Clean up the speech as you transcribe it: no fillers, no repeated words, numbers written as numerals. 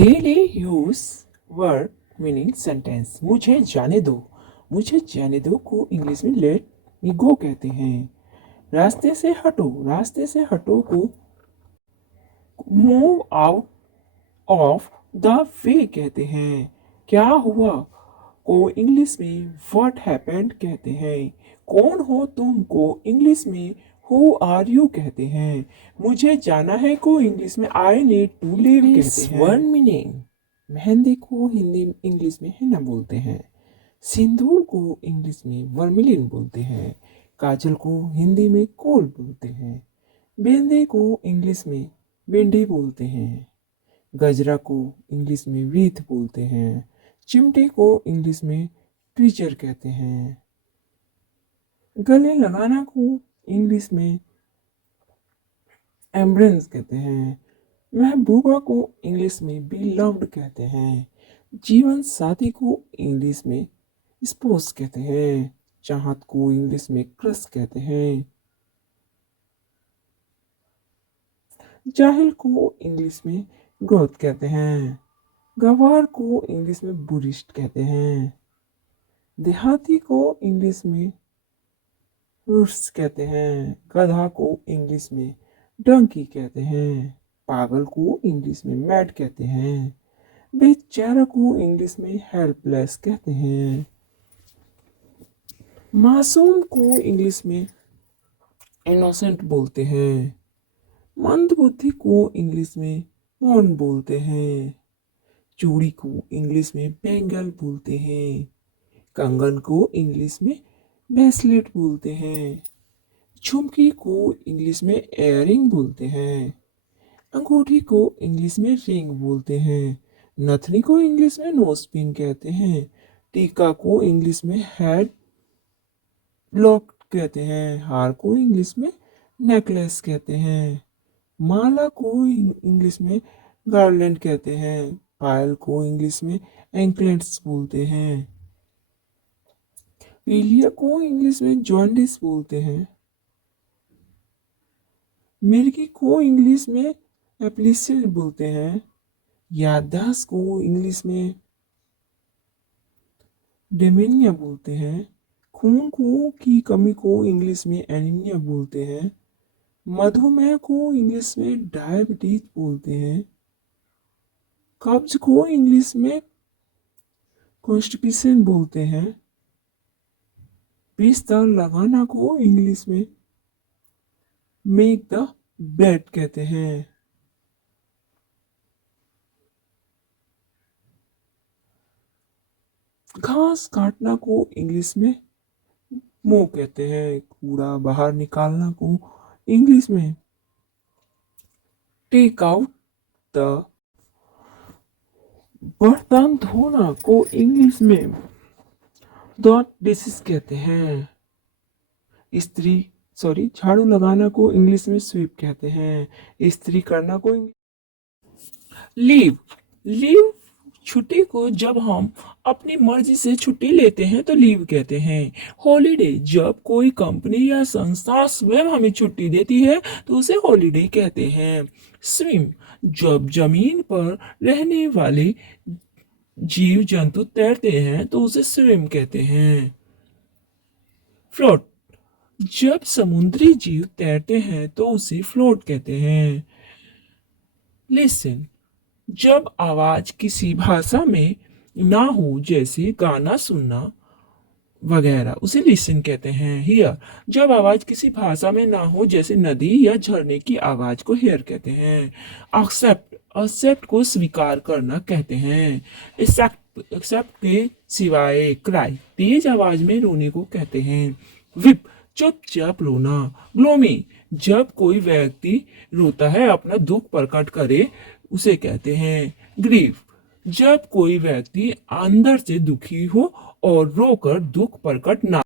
Daily use word meaning sentence. मुझे जाने दो को इंग्लिश में लेट मी गो कहते हैं। रास्ते से हटो को move out of the way कहते हैं। क्या हुआ को इंग्लिश में व्हाट हैपेंड कहते हैं। कौन हो तुम को इंग्लिश में हु आर यू कहते हैं। मुझे जाना है को इंग्लिश में आई नीड टू लीव कहते हैं। One meaning. मेहंदी को हिंदी इंग्लिश में हिना बोलते हैं। सिंदूर को इंग्लिश में वर्मिलिन बोलते हैं। काजल को हिंदी में कोल बोलते हैं। बेंदे को इंग्लिश में भिंडी बोलते हैं। गजरा को इंग्लिश में रीथ बोलते हैं। चिमटे को इंग्लिश में ट्विचर कहते हैं। गले लगाना को इंग्लिश में एम्ब्रेंस कहते हैं। महबूबा को इंग्लिश में बी लव्ड कहते हैं। जीवन साथी को इंग्लिश में स्पोस कहते हैं। चाहत को इंग्लिश में क्रश कहते हैं। जाहिल को इंग्लिश में ग्रोथ कहते हैं। गवार को इंग्लिश में बुरिस्ट कहते हैं। देहाती को इंग्लिश में रूट्स कहते हैं। गधा को इंग्लिश में डंकी कहते हैं। पागल को इंग्लिश में मैड कहते हैं। बेचारा को इंग्लिश में हेल्पलेस कहते हैं। मासूम को इंग्लिश में इनोसेंट बोलते हैं। मंदबुद्धि को इंग्लिश में मौन बोलते हैं। चूड़ी को इंग्लिश में बैंगल बोलते हैं। कंगन को इंग्लिश में ब्रेसलेट बोलते हैं। झुमकी को इंग्लिश में एयरिंग बोलते हैं। अंगूठी को इंग्लिश में रिंग बोलते हैं। नथनी को इंग्लिश में नोज पिन कहते हैं। टीका को इंग्लिश में हेड लॉक कहते हैं। हार को इंग्लिश में नेकलेस कहते हैं। माला को इंग्लिश में गार्लैंड कहते हैं। पायल को इंग्लिश में एंकलेट्स बोलते हैं। पीलिया को इंग्लिश में जॉन्डिस बोलते हैं। मिर्गी को इंग्लिश में एप्लिसिड बोलते हैं। याददाश्त को इंग्लिश में डेमेनिया बोलते हैं। खून को की कमी को इंग्लिश में एनीमिया बोलते हैं। मधुमेह को इंग्लिश में डायबिटीज बोलते हैं। कब्ज को इंग्लिश में कॉन्स्टिपेशन बोलते हैं। बिस्तर लगाना को इंग्लिश में मेक द बेड कहते हैं। घास काटना को इंग्लिश में मो कहते हैं। कूड़ा बाहर निकालना को इंग्लिश में टेक आउट द। बर्तन धोना को इंग्लिश में द डिशेस कहते हैं। झाड़ू लगाना को इंग्लिश में स्वीप कहते हैं। इस्त्री करना को लीव। लीव छुट्टी को जब हम अपनी मर्जी से छुट्टी लेते हैं तो लीव कहते हैं। हॉलीडे जब कोई कंपनी या संस्था स्वयं हमें छुट्टी देती है तो उसे हॉलीडे कहते हैं। स्विम जब जमीन पर रहने वाले जीव जंतु तैरते हैं तो उसे स्विम कहते हैं। फ्लोट जब समुद्री जीव तैरते हैं तो उसे फ्लोट कहते हैं। लिसन जब आवाज किसी भाषा में ना हो जैसे गाना सुनना वगैरह उसे लिसन कहते हैं। हियर जब आवाज किसी भाषा में ना हो जैसे नदी या झरने की आवाज को हियर कहते हैं। एक्सेप्ट को स्वीकार करना कहते हैं। एक्सेप्ट के सिवाय क्राई तेज आवाज में रोने को कहते हैं। विप चुपचाप रोना। ग्लोमी जब कोई व्यक्ति रोता है अपना दुख प्रकट करे उसे कहते हैं। ग्रीफ जब कोई व्यक्ति अंदर से दुखी हो और रोकर दुख प्रकट ना